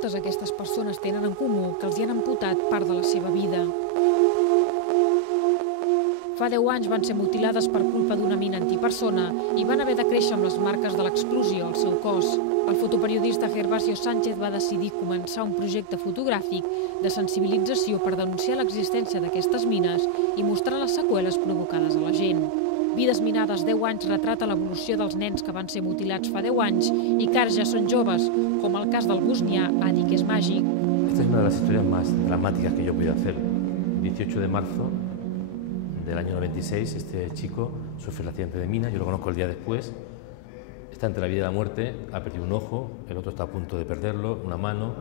Totes aquestes persones tenen en comú que els hi han amputat part de la seva vida. Fa 10 anys van ser mutilades per culpa d'una mina antipersona i van haver de créixer amb les marques de l'explosió al seu cos. El fotoperiodista Gervasio Sánchez va decidir començar un projecte fotogràfic de sensibilització per denunciar l'existència d'aquestes mines i mostrar les seqüeles provocades a la gent. Vides minades 10 anys retrata l'evolució dels nens que van ser mutilats fa 10 anys i que ara ja són joves, com el cas del bosnià Adi, que és màgic. Esta es una de las historias más dramáticas que yo he podido hacer. El 18 de marzo del año 96, este chico sufre el accidente de mina, yo lo conozco el día después, está entre la vida y la muerte, ha perdido un ojo, el otro está a punto de perderlo, una mano,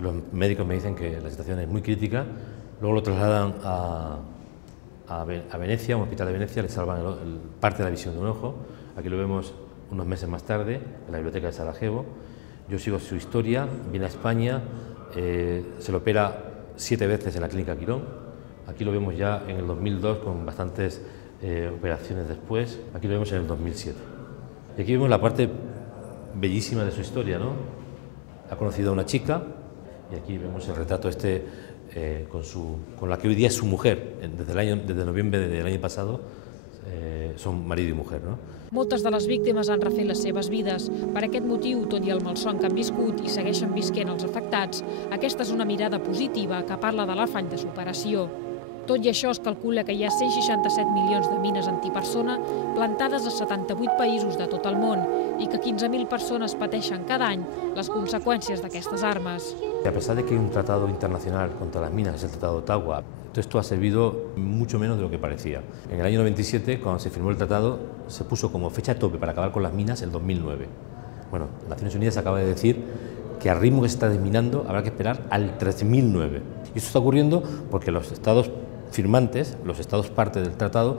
los médicos me dicen que la situación es muy crítica, luego lo trasladan a Venecia, un hospital de Venecia, le salvan parte de la visión de un ojo, aquí lo vemos unos meses más tarde, en la biblioteca de Sarajevo, yo sigo su historia, viene a España, se lo opera 7 veces en la clínica Quirón. Aquí lo vemos ya en el 2002 con bastantes operaciones después, aquí lo vemos en el 2007. Y aquí vemos la parte bellísima de su historia, ¿no? Ha conocido a una chica y aquí vemos el retrato con la que hoy día es su mujer. Desde noviembre del año pasado son marido y mujer, ¿no? Moltes de les víctimes han refet les seves vides. Per aquest motiu, tot i el malson que han viscut i segueixen visquent els afectats, aquesta és una mirada positiva que parla de l'afany de superació. Tot i això, es calcula que hi ha 167 milions de mines antipersona plantades a 78 països de tot el món i que 15.000 persones pateixen cada any les conseqüències d'aquestes armes. A pesar de que hay un tratado internacional contra las minas, es el Tratado de Ottawa, esto ha servido mucho menos de lo que parecía. En el año 97, cuando se firmó el tratado, se puso como fecha tope para acabar con las minas el 2009. Bueno, Naciones Unidas acaba de decir que al ritmo que se está desminando habrá que esperar al 3009. Y esto está ocurriendo porque los estados firmantes, los estados parte del tratado,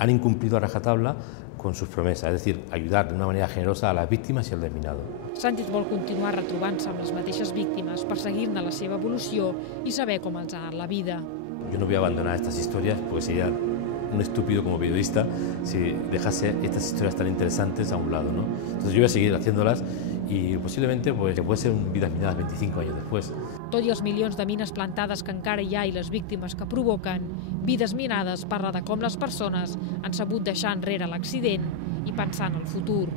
han incumplido a rajatabla con sus promesas, es decir, ayudar de una manera generosa a las víctimas y al desminado. Sánchez vol continuar retrobant-se amb les mateixes víctimes per seguir-ne la seva evolució i saber com els ha anat la vida. Yo no voy a abandonar estas historias porque sería un estúpido como periodista si dejase estas historias tan interesantes a un lado, ¿no? Entonces yo voy a seguir haciéndolas y posiblemente pues, puede ser vidas minadas 25 años después. Tot i els milions de mines plantades que encara hi ha i les víctimes que provoquen, Vides minades parla de com les persones han sabut deixar enrere l'accident i pensar en el futur.